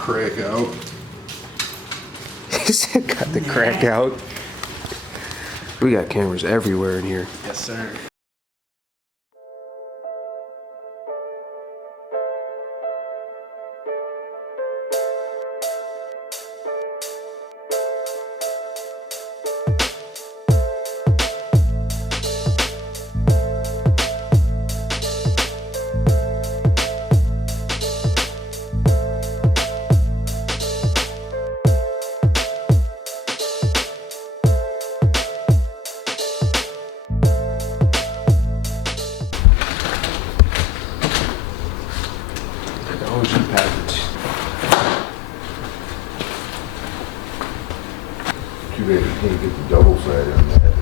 crack out. He said got the crack out. We got cameras everywhere in here. Yes, sir. Package. Too bad you can't get the double side on that.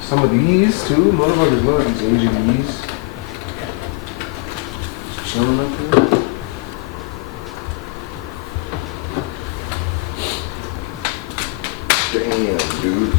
Some of these too. Motherfuckers love these Asian E's. Just chilling up here. Damn, dude.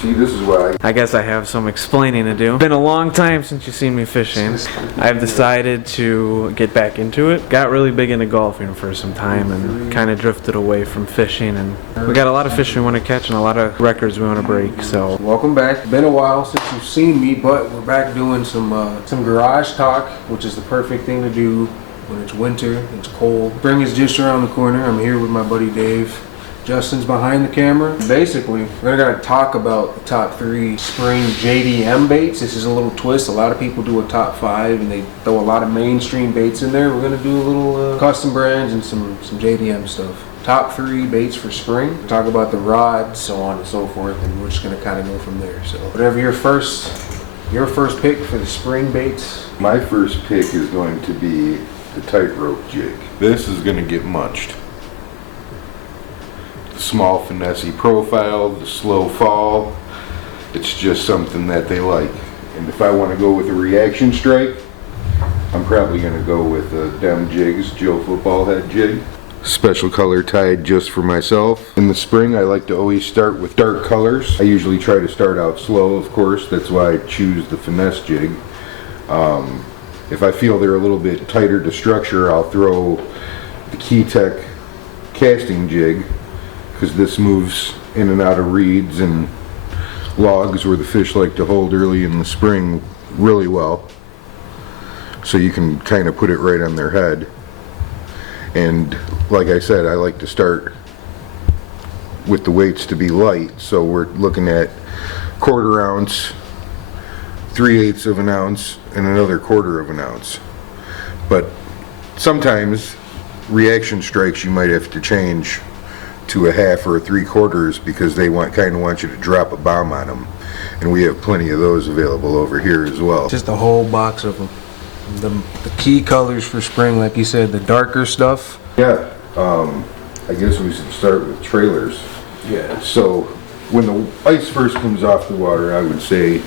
See, this is why I guess I have some explaining to do. Been a long time since you've seen me fishing. I've decided to get back into it. Got really big into golfing for some time and kind of drifted away from fishing. And we got a lot of fish we want to catch and a lot of records we want to break. So welcome back. Been a while since you've seen me, but we're back doing some garage talk, which is the perfect thing to do when it's winter, it's cold. Spring is just around the corner. I'm here with my buddy Dave. Justin's behind the camera. Basically, we're gonna talk about the top 3 spring JDM baits. This is a little twist. A lot of people do a top 5 and they throw a lot of mainstream baits in there. We're gonna do a little custom brands and some JDM stuff. Top 3 baits for spring. We'll talk about the rods, so on and so forth, and we're just gonna kind of go from there. So whatever your first pick for the spring baits. my first pick is going to be the tightrope jig. This is going to get munched. The small finessey profile, the slow fall, it's just something that they like. And if I want to go with a reaction strike, I'm probably going to go with a Dem Jigs Joe Football Head jig. Special color tied just for myself. In the spring I like to always start with dark colors. I usually try to start out slow, of course, that's why I choose the finesse jig. If I feel they're a little bit tighter to structure, I'll throw the Key Tech casting jig, because this moves in and out of reeds and logs where the fish like to hold early in the spring really well. So you can kind of put it right on their head. And like I said, I like to start with the weights to be light, so we're looking at 1/4 ounce, 3/8 of an ounce, and another 1/4 of an ounce. But sometimes reaction strikes you might have to change to a 1/2 or a 3/4 because they kind of want you to drop a bomb on them, and we have plenty of those available over here as well. Just a whole box of them. The key colors for spring, like you said, the darker stuff. Yeah, I guess we should start with trailers. Yeah. So when the ice first comes off the water, I would say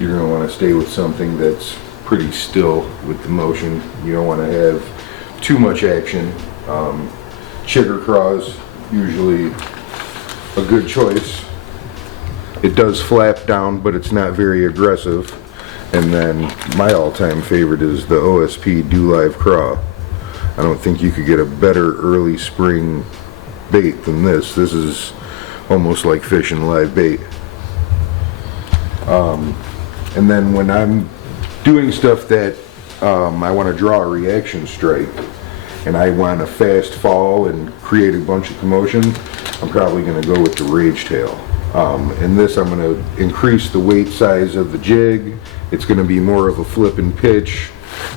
you're going to want to stay with something that's pretty still with the motion. You don't want to have too much action. Chigger craws, usually a good choice. It does flap down, but it's not very aggressive. And then my all-time favorite is the OSP Do Live Craw. I don't think you could get a better early spring bait than this. This is almost like fishing live bait. And then when I'm doing stuff that I want to draw a reaction strike and I want a fast fall and create a bunch of commotion, I'm probably going to go with the Rage Tail. In this I'm going to increase the weight size of the jig. It's going to be more of a flip and pitch,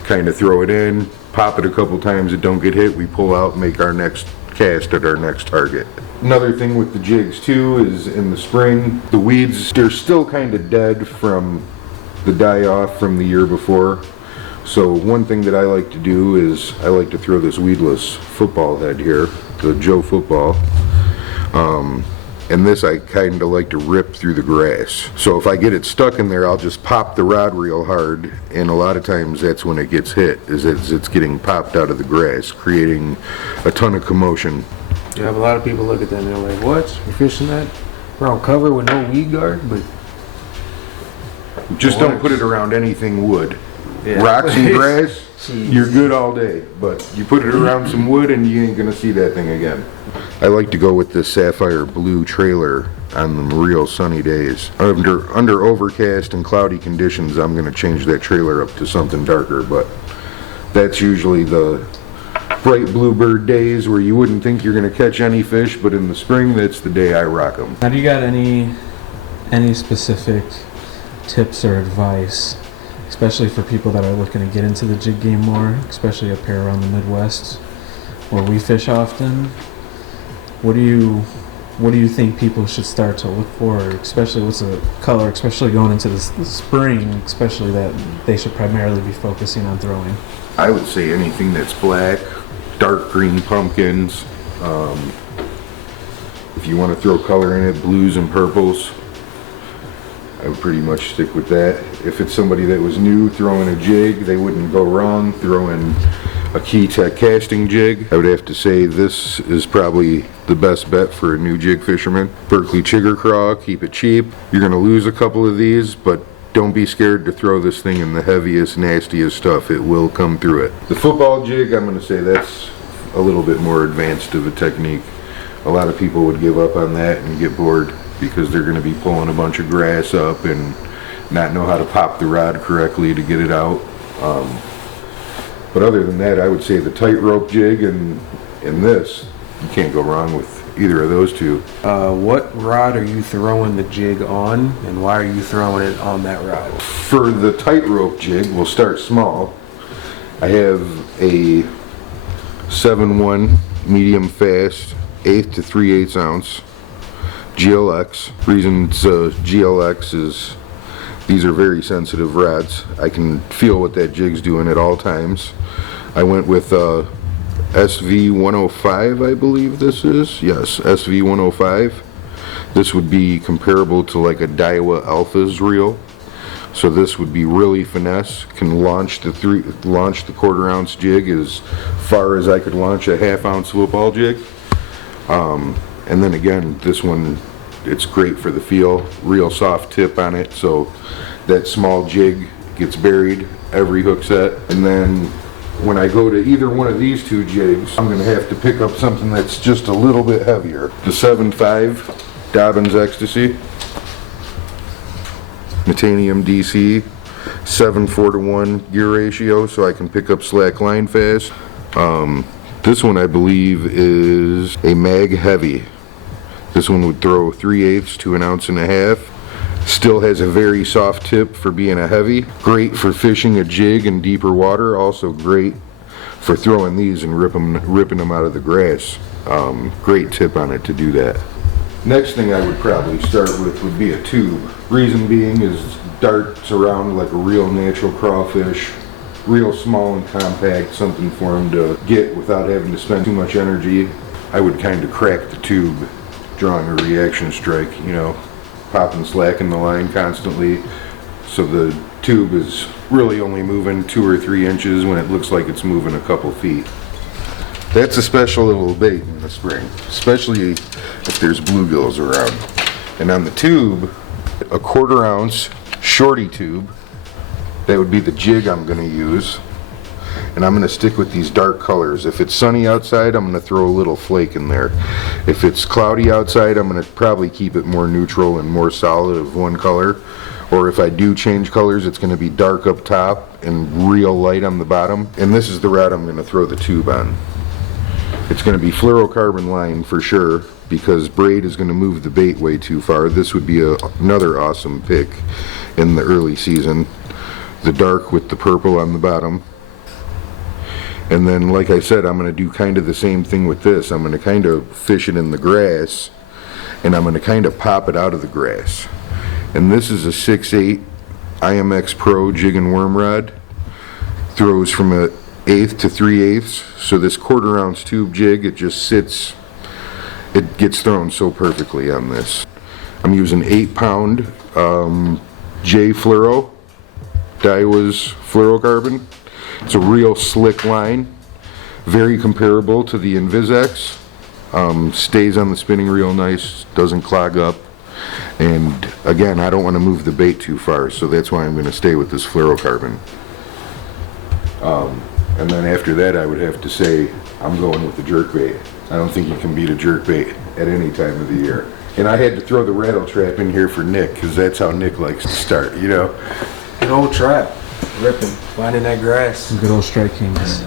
kind of throw it in, pop it a couple times, it don't get hit, we pull out, make our next cast at our next target. Another thing with the jigs too is in the spring, the weeds, they're still kind of dead from the die-off from the year before. So one thing that I like to do is I like to throw this weedless football head here, the Joe Football. And this I kind of like to rip through the grass. So if I get it stuck in there, I'll just pop the rod real hard, and a lot of times that's when it gets hit, is it's getting popped out of the grass, creating a ton of commotion. You have a lot of people look at that and they're like, what? You're fishing that around cover with no weed guard? But just don't put it around anything wood. Yeah. Rocks and grass, you're good all day. But you put it around some wood and you ain't gonna see that thing again. I like to go with this sapphire blue trailer on the real sunny days. Under overcast and cloudy conditions, I'm gonna change that trailer up to something darker, but that's usually the bright bluebird days where you wouldn't think you're gonna catch any fish, but in the spring, that's the day I rock them. Have you got any specific tips or advice, especially for people that are looking to get into the jig game more, especially up here around the Midwest where we fish often? What do you think people should start to look for, especially what's a color, especially going into the spring, especially that they should primarily be focusing on throwing? I would say anything that's black, dark green pumpkins. If you want to throw color in it, blues and purples. I would pretty much stick with that. If it's somebody that was new throwing a jig, they wouldn't go wrong throwing a Key Tech casting jig. I would have to say this is probably the best bet for a new jig fisherman. Berkeley Chigger Craw, keep it cheap. You're gonna lose a couple of these, but don't be scared to throw this thing in the heaviest, nastiest stuff. It will come through it. The football jig, I'm gonna say that's a little bit more advanced of a technique. A lot of people would give up on that and get bored because they're gonna be pulling a bunch of grass up and not know how to pop the rod correctly to get it out. But other than that, I would say the tightrope jig and this, you can't go wrong with either of those two. What rod are you throwing the jig on, and why are you throwing it on that rod? For the tightrope jig, we'll start small. I have a 7-1 medium fast, 1/8 to 3/8 ounce GLX. Reason it's GLX is these are very sensitive rods. I can feel what that jig's doing at all times. I went with SV 105, I believe this is. Yes, SV 105. This would be comparable to like a Daiwa Alpha's reel. So this would be really finesse. Can launch the 1/4 ounce jig as far as I could launch a 1/2 ounce football jig. And then again, this one, it's great for the feel. Real soft tip on it, so that small jig gets buried every hook set. And then when I go to either one of these two jigs, I'm gonna have to pick up something that's just a little bit heavier. The 7.5 Dobbins Ecstasy, Titanium DC, 7:4 to 1 gear ratio, so I can pick up slack line fast. This one I believe is a mag heavy. This one would throw 3/8 to 1.5 ounces. Still has a very soft tip for being a heavy. Great for fishing a jig in deeper water. Also great for throwing these and ripping them out of the grass. Great tip on it to do that. Next thing I would probably start with would be a tube. Reason being is darts around like a real natural crawfish. Real small and compact, something for them to get without having to spend too much energy. I would kind of crack the tube, drawing a reaction strike, you know, popping slack in the line constantly, so the tube is really only moving 2 or 3 inches when it looks like it's moving a couple feet. That's a special little bait in the spring, especially if there's bluegills around. And on the tube, a 1/4 ounce shorty tube. That would be the jig I'm going to use. And I'm going to stick with these dark colors. If it's sunny outside, I'm going to throw a little flake in there. If it's cloudy outside, I'm going to probably keep it more neutral and more solid of one color. Or if I do change colors, it's going to be dark up top and real light on the bottom. And this is the rod I'm going to throw the tube on. It's going to be fluorocarbon line for sure, because braid is going to move the bait way too far. This would be another awesome pick in the early season. The dark with the purple on the bottom. And then, like I said, I'm going to do kind of the same thing with this. I'm going to kind of fish it in the grass, and I'm going to kind of pop it out of the grass. And this is a 6/8 IMX Pro jig and worm rod. Throws from a 1/8 to 3/8. So this 1/4 ounce tube jig, it just sits, it gets thrown so perfectly on this. I'm using 8-pound J Fluoro. Daiwa's fluorocarbon. It's a real slick line, very comparable to the Invisex. Stays on the spinning reel nice, doesn't clog up, and again, I don't want to move the bait too far, so that's why I'm going to stay with this fluorocarbon. And then after that, I would have to say I'm going with the jerkbait. I don't think you can beat a jerkbait at any time of the year. And I had to throw the rattle trap in here for Nick, because that's how Nick likes to start, you know? An old trap, ripping, finding that grass. Good old Strike Kings.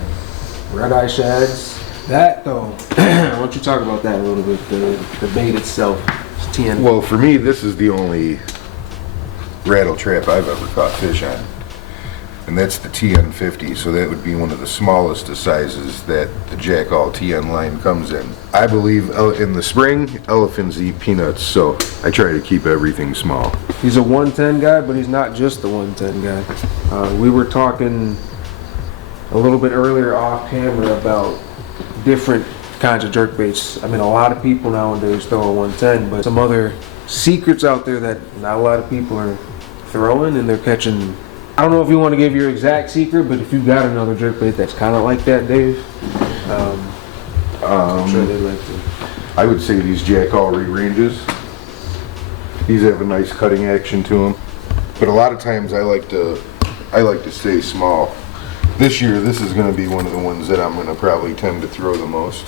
Red-eye shads. That though, why don't you talk about that a little bit, the bait itself. It's 10. Well, for me, this is the only rattle trap I've ever caught fish on. And that's the TN50, so that would be one of the smallest of sizes that the Jack All TN line comes in. I believe in the spring, elephants eat peanuts, so I try to keep everything small. He's a 110 guy, but he's not just the 110 guy. We were talking a little bit earlier off camera about different kinds of jerkbaits. I mean, a lot of people nowadays throw a 110, but some other secrets out there that not a lot of people are throwing, and they're catching. I don't know if you want to give your exact secret, but if you got another jerkbait that's kind of like that, Dave, I'm sure they'd like to. I would say these Jack All ranges. These have a nice cutting action to them, but a lot of times I like to stay small. This year, this is going to be one of the ones that I'm going to probably tend to throw the most.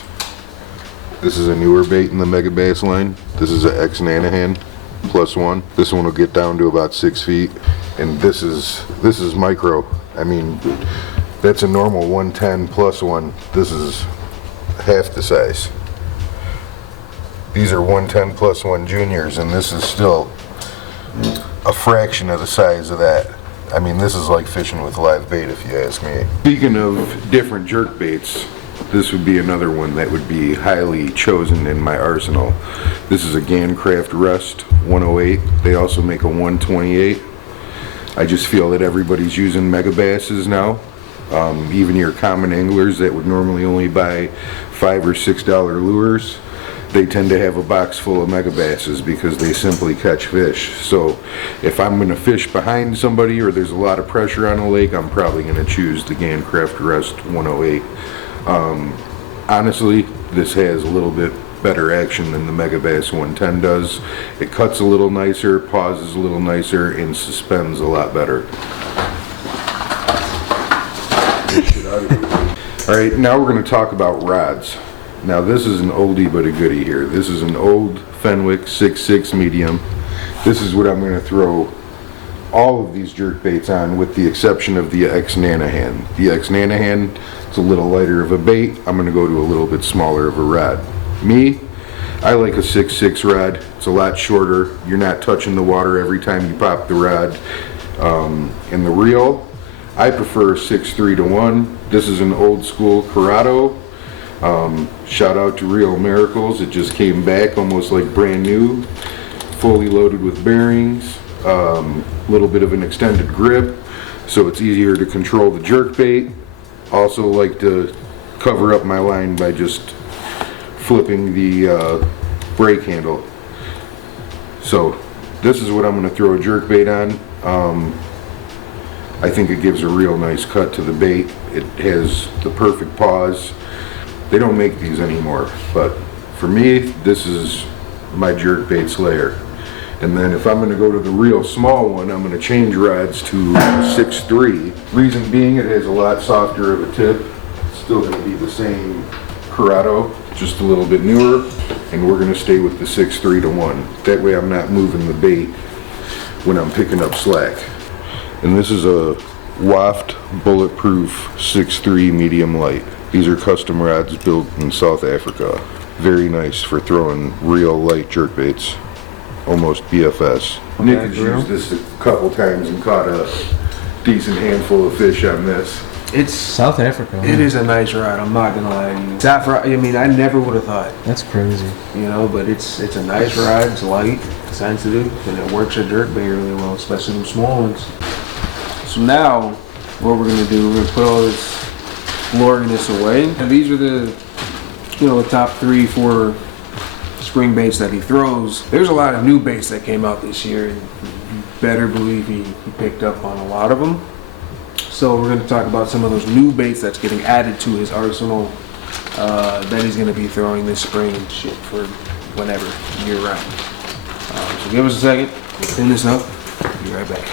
This is a newer bait in the Mega Bass line. This is an X Nanahan +1. This one will get down to about 6 feet, and this is micro. I mean, that's a normal 110 +1. This is half the size. These are 110 +1 juniors, and this is still a fraction of the size of that. I mean, this is like fishing with live bait, if you ask me. Speaking of different jerk baits, this would be another one that would be highly chosen in my arsenal. This is a Gancraft Rust 108. They also make a 128. I just feel that everybody's using Mega Basses now. Even your common anglers that would normally only buy $5 or $6 lures, they tend to have a box full of Mega Basses because they simply catch fish. So if I'm going to fish behind somebody or there's a lot of pressure on a lake, I'm probably going to choose the Gancraft Rust 108. Honestly, this has a little bit better action than the Mega Bass 110 does. It cuts a little nicer, pauses a little nicer, and suspends a lot better. Alright, now we're going to talk about rods. Now this is an oldie but a goodie here. This is an old Fenwick 6.6 medium. This is what I'm going to throw all of these jerk baits on, with the exception of the X Nanahan. The X Nanahan, it's a little lighter of a bait. I'm going to go to a little bit smaller of a rod. Me, I like a 6.6 rod. It's a lot shorter. You're not touching the water every time you pop the rod. In the reel, I prefer 6.3 to 1. This is an old school Corrado. Shout out to Real Miracles. It just came back almost like brand new, fully loaded with bearings, little bit of an extended grip, so it's easier to control the jerk bait. Also like to cover up my line by just flipping the brake handle. So this is what I'm going to throw a jerk bait on. I think it gives a real nice cut to the bait. It has the perfect pause. They don't make these anymore, but for me, this is my jerk bait slayer. And then if I'm going to go to the real small one, I'm going to change rods to 6.3. Reason being, it has a lot softer of a tip. It's still going to be the same Corrado, just a little bit newer, and we're going to stay with the 6.3 to 1. That way I'm not moving the bait when I'm picking up slack. And this is a Waft bulletproof 6.3 medium light. These are custom rods built in South Africa. Very nice for throwing real light jerk baits. Almost BFS. Nick has used this a couple times and caught a decent handful of fish on this. It's South Africa. It is a nice rod. I'm not gonna lie to you. South, I mean, I never would have thought. That's crazy. You know, but it's a nice rod. It's light, sensitive, and it works at jerk bait really well, especially the small ones. So now, what we're gonna do, we're gonna put all this gloriousness away. And these are the, you know, the top 3-4 spring baits that he throws. There's a lot of new baits that came out this year, and you better believe he picked up on a lot of them. So we're going to talk about some of those new baits that's getting added to his arsenal that he's going to be throwing this spring and shit for whenever, year round. So give us a second, we'll clean this up, be right back.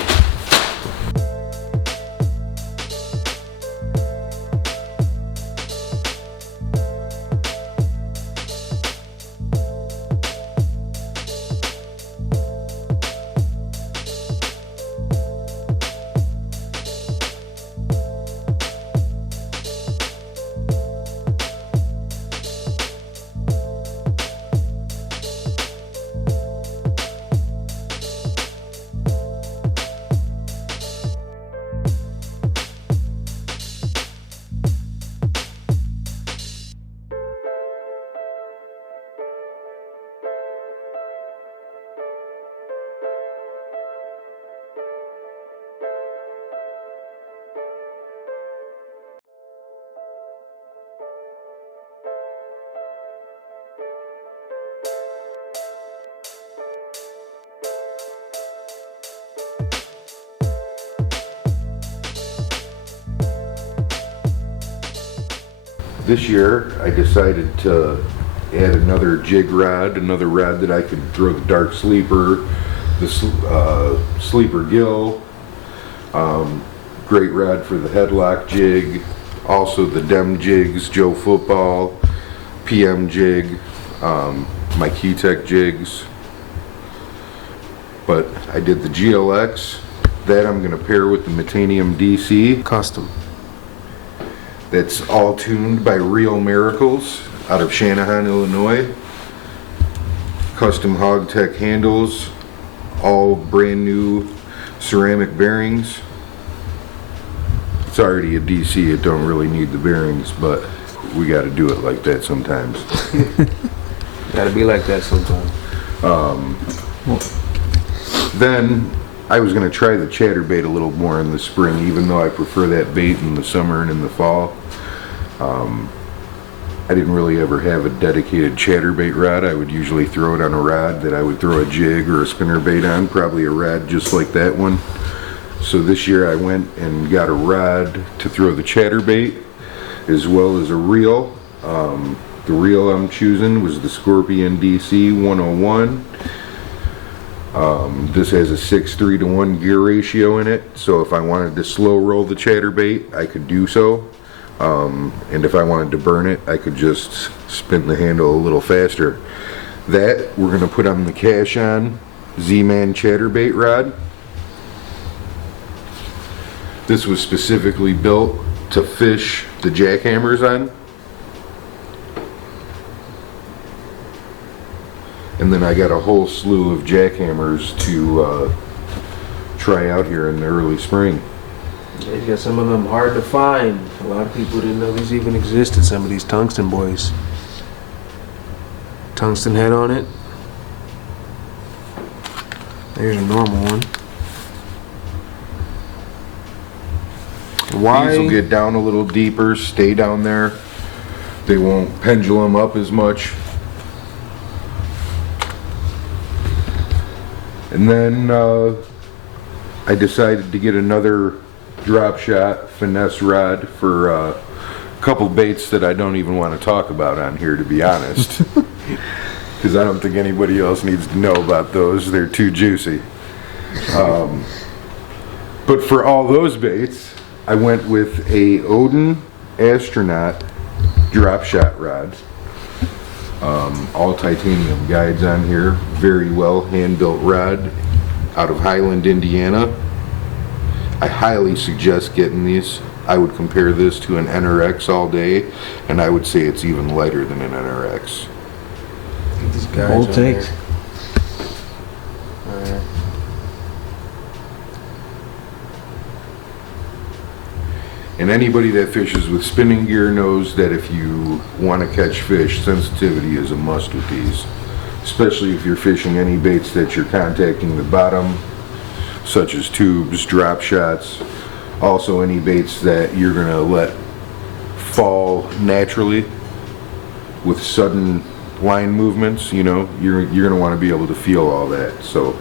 this year I decided to add another jig rod, another rod that I could throw the dark sleeper, the sleeper gill, great rod for the headlock jig, also the dem jigs, Joe Football, PM jig, my Q-Tech jigs. But I did the GLX, that I'm going to pair with the Metanium DC. Custom. That's all tuned by Real Miracles out of Shanahan, Illinois. Custom Hogtech handles, all brand new ceramic bearings. It's already a DC, it don't really need the bearings, but we got to do it like that sometimes. Gotta be like that sometimes. Then I was going to try the chatterbait a little more in the spring, even though I prefer that bait in the summer and in the fall. I didn't really ever have a dedicated chatterbait rod. I would usually throw it on a rod that I would throw a jig or a spinnerbait on, probably a rod just like that one. So this year I went and got a rod to throw the chatterbait, as well as a reel. The reel I'm choosing was the Scorpion DC 101. This has a 6:3 to 1 gear ratio in it, so if I wanted to slow roll the chatterbait, I could do so. And if I wanted to burn it, I could just spin the handle a little faster. That we're going to put on the Cash-On Z-Man chatterbait rod. This was specifically built to fish the jackhammers on. And then I got a whole slew of jackhammers to try out here in the early spring. Yeah, you got some of them hard to find. A lot of people didn't know these even existed, some of these tungsten boys. Tungsten head on it. There's a normal one. These will get down a little deeper, stay down there. They won't pendulum up as much. And then I decided to get another drop shot finesse rod for a couple baits that I don't even want to talk about on here, to be honest. Because I don't think anybody else needs to know about those. They're too juicy. But for all those baits, I went with a Odin Astronaut drop shot rod. All titanium guides on here. Very well hand-built rod out of Highland, Indiana. I highly suggest getting these. I would compare this to an NRX all day, and I would say it's even lighter than an NRX. These guys Bold on takes. there. Alright. And anybody that fishes with spinning gear knows that if you want to catch fish, sensitivity is a must with these. Especially if you're fishing any baits that you're contacting the bottom, such as tubes, drop shots. Also any baits that you're going to let fall naturally with sudden line movements, you know, you're going to want to be able to feel all that. So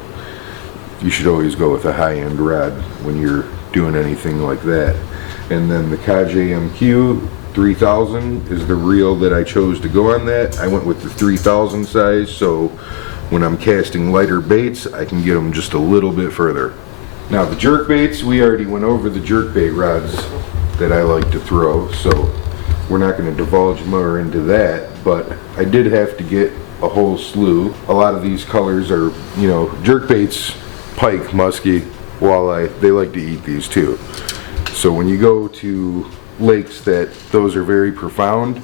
you should always go with a high-end rod when you're doing anything like that. And then the KJMQ 3000 is the reel that I chose to go on that. I went with the 3000 size, so when I'm casting lighter baits, I can get them just a little bit further. Now the jerk baits, we already went over the jerk bait rods that I like to throw, so we're not going to divulge more into that, but I did have to get a whole slew. A lot of these colors are, you know, jerk baits, pike, muskie, walleye, they like to eat these too. So when you go to lakes that those are very profound,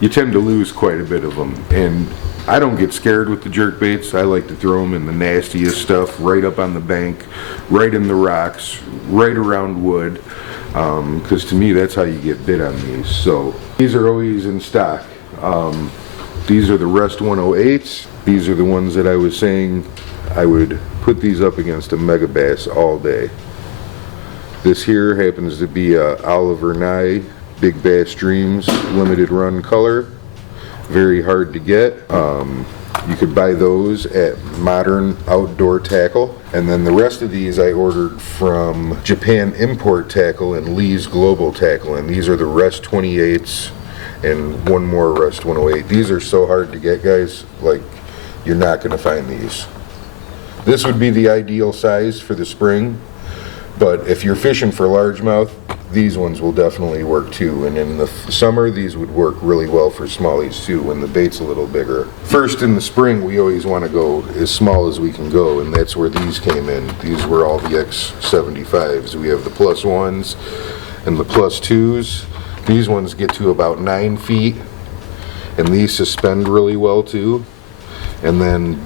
you tend to lose quite a bit of them. And I don't get scared with the jerk baits. I like to throw them in the nastiest stuff, right up on the bank, right in the rocks, right around wood, because to me that's how you get bit on these. So these are always in stock. These are the Rest 108s. These are the ones that I was saying I would put these up against a mega bass all day. This here happens to be a Oliver Nye Big Bass Dreams limited run color. Very hard to get. You could buy those at Modern Outdoor Tackle. And then the rest of these I ordered from Japan Import Tackle and Lee's Global Tackle. And these are the Rest 28s. and one more Rust 108. These are so hard to get, guys, like, you're not gonna find these. This would be the ideal size for the spring, but if you're fishing for largemouth, these ones will definitely work too. And in the summer, these would work really well for smallies too, when the bait's a little bigger. First, in the spring, we always want to go as small as we can go, and that's where these came in. These were all the X75s. We have the +1s and the +2s. These ones get to about 9 feet, and these suspend really well too. And then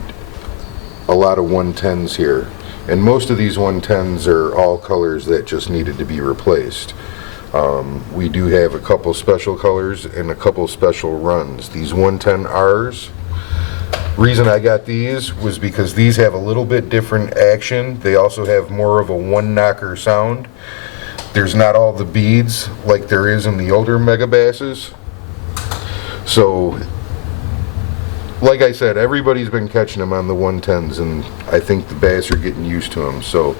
a lot of 110s here. And most of these 110s are all colors that just needed to be replaced. We do have a couple special colors and a couple special runs. These 110Rs, reason I got these was because these have a little bit different action. They also have more of a one-knocker sound. There's not all the beads like there is in the older Megabasses. So, like I said, everybody's been catching them on the 110s, and I think the bass are getting used to them. So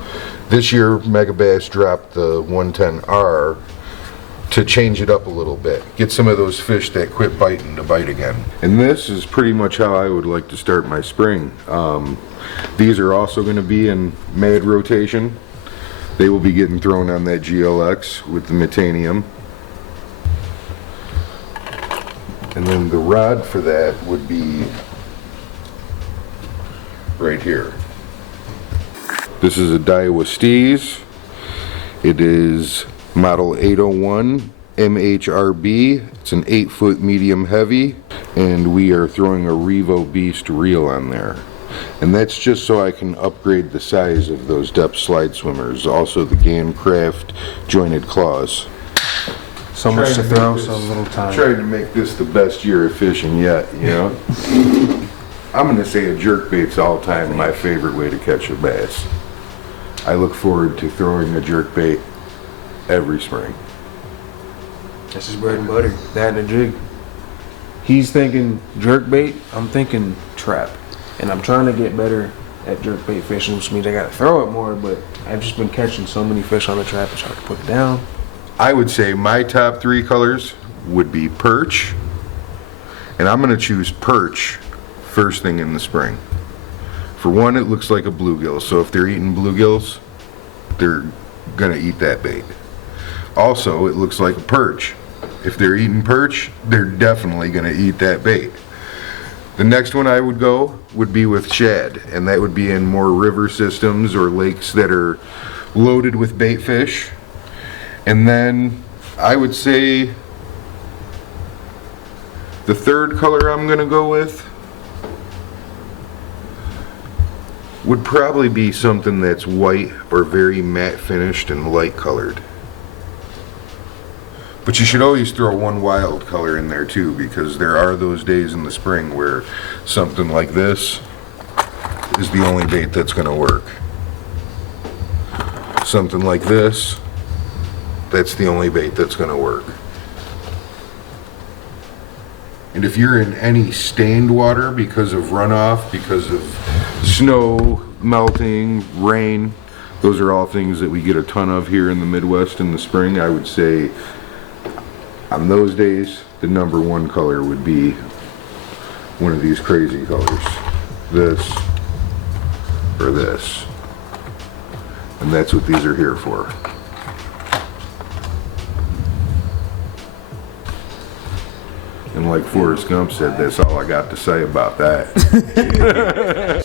this year, Megabass dropped the 110R to change it up a little bit. Get some of those fish that quit biting to bite again. And this is pretty much how I would like to start my spring. These are also going to be in mad rotation. They will be getting thrown on that GLX with the Metanium. And then the rod for that would be right here. This is a Daiwa Steez. It is model 801 MHRB. It's an 8-foot medium heavy, and we are throwing a Revo Beast reel on there. And that's just so I can upgrade the size of those depth slide swimmers. Also the Gancraft jointed claws. So much to throw, so little time. Trying to make this the best year of fishing yet, you know? I'm gonna say a jerkbait's all time my favorite way to catch a bass. I look forward to throwing a jerkbait every spring. This is bread and butter. That and a jig. He's thinking jerkbait, I'm thinking trap. And I'm trying to get better at jerkbait fishing, which means I gotta throw it more, but I've just been catching so many fish on the trap, it's hard to put it down. I would say my top 3 colors would be perch, and I'm gonna choose perch first thing in the spring. For one, it looks like a bluegill, so if they're eating bluegills, they're gonna eat that bait. Also, it looks like a perch. If they're eating perch, they're definitely gonna eat that bait. The next one I would go would be with shad, and that would be in more river systems or lakes that are loaded with bait fish. And then I would say the third color I'm gonna go with would probably be something that's white or very matte finished and light colored. But you should always throw one wild color in there too, because there are those days in the spring where something like this is the only bait that's gonna work. Something like this, that's the only bait that's gonna work. And if you're in any stained water because of runoff, because of snow, melting, rain, those are all things that we get a ton of here in the Midwest in the spring. I would say on those days, the #1 color would be one of these crazy colors. This or this. And that's what these are here for. And like Forrest Gump said, that's all I got to say about that.